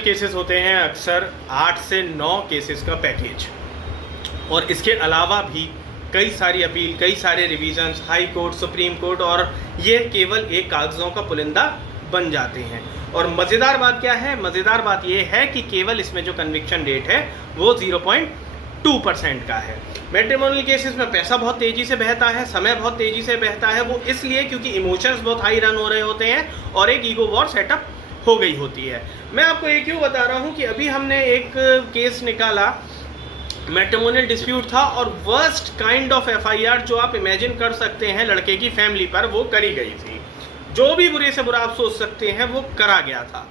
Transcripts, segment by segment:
Cases होते हैं अक्सर 8 से 9 केसेस का पैकेज, और इसके अलावा भी कई सारी अपील, कई सारे revisions, high court, supreme court, और ये केवल एक कागज़ों का पुलिंदा बन जाते हैं। और मज़ेदार बात क्या है? मज़ेदार बात ये है कि केवल इसमें जो कन्विक्शन रेट है वो 0.2% का है। मैट्रिमोनियल केसेस में पैसा बहुत तेज़ी से बहता है, समय बहुत तेज़ी से बहता है। वो इसलिए क्योंकि इमोशंस बहुत हाई रन हो रहे होते हैं और एक ईगो वॉर सेटअप हो गई होती है। मैं आपको ये क्यों बता रहा हूँ कि अभी हमने एक केस निकाला, मैट्रिमोनियल डिस्प्यूट था, और वर्स्ट काइंड ऑफ एफआईआर जो आप इमेजिन कर सकते हैं लड़के की फैमिली पर वो करी गई थी। जो भी बुरे से बुरा आप सोच सकते हैं वो करा गया था।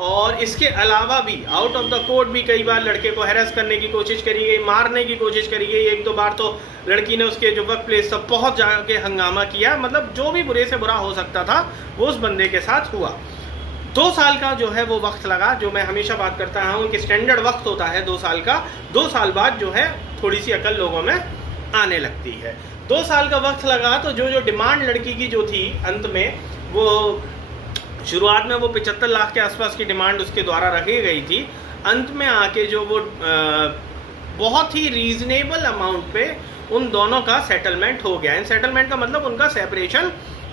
और इसके अलावा भी आउट ऑफ द कोर्ट भी कई बार लड़के को हैरेस करने की कोशिश करी गई, मारने की कोशिश करी गई। एक दो बार तो लड़की ने उसके जो वर्क प्लेस तक पहुँच जाके हंगामा किया। मतलब जो भी बुरे से बुरा हो सकता था वो उस बंदे के साथ हुआ। 2 साल का जो है वो वक्त लगा, जो मैं हमेशा बात करता हूँ कि स्टैंडर्ड वक्त होता है 2 साल का। 2 साल बाद जो है थोड़ी सी अकल लोगों में आने लगती है। 2 साल का वक्त लगा तो जो डिमांड लड़की की जो थी, अंत में वो शुरुआत में वो 75 लाख के आसपास की डिमांड उसके द्वारा रखी गई थी। अंत में आके जो वो बहुत ही रीजनेबल अमाउंट पे उन दोनों का सेटलमेंट हो गया। इन सेटलमेंट का मतलब उनका सेपरेशन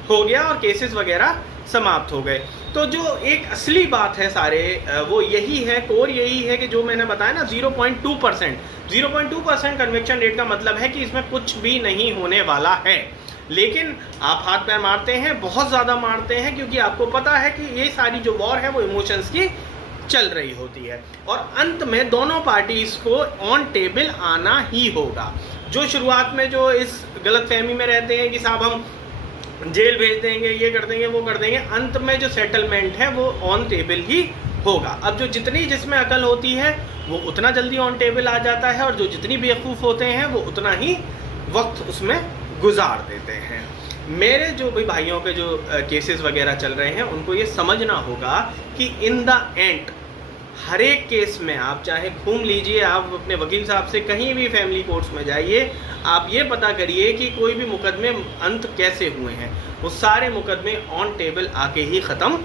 हो गया और केसेस वगैरह समाप्त हो गए। तो जो एक असली बात है सारे वो यही है, कोर यही है कि जो मैंने बताया ना 0.2% कन्विक्शन रेट का मतलब है कि इसमें कुछ भी नहीं होने वाला है। लेकिन आप हाथ पैर मारते हैं, बहुत ज़्यादा मारते हैं, क्योंकि आपको पता है कि ये सारी जो वॉर है वो इमोशंस की चल रही होती है और अंत में दोनों पार्टीज़ को ऑन टेबल आना ही होगा। जो शुरुआत में जो इस गलतफहमी में रहते हैं कि साहब हम जेल भेज देंगे, ये कर देंगे, वो कर देंगे, अंत में जो सेटलमेंट है वो ऑन टेबल ही होगा। अब जो जितनी जिसमें अकल होती है वो उतना जल्दी ऑन टेबल आ जाता है, और जो जितनी बेवकूफ़ होते हैं वो उतना ही वक्त उसमें गुजार देते हैं। मेरे जो भी भाइयों के जो केसेस वगैरह चल रहे हैं उनको ये समझना होगा कि इन द एंड हर एक केस में आप चाहे घूम लीजिए, आप अपने वकील साहब से कहीं भी फैमिली कोर्ट्स में जाइए, आप ये पता करिए कि कोई भी मुकदमे अंत कैसे हुए हैं। वो सारे मुकदमे ऑन टेबल आके ही ख़त्म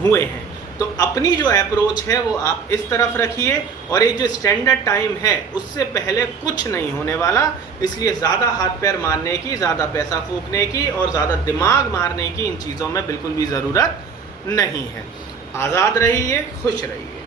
हुए हैं। तो अपनी जो अप्रोच है वो आप इस तरफ रखिए, और ये जो स्टैंडर्ड टाइम है उससे पहले कुछ नहीं होने वाला। इसलिए ज़्यादा हाथ पैर मारने की, ज़्यादा पैसा फूकने की और ज़्यादा दिमाग मारने की इन चीज़ों में बिल्कुल भी ज़रूरत नहीं है। आज़ाद रहिए, खुश रहिए।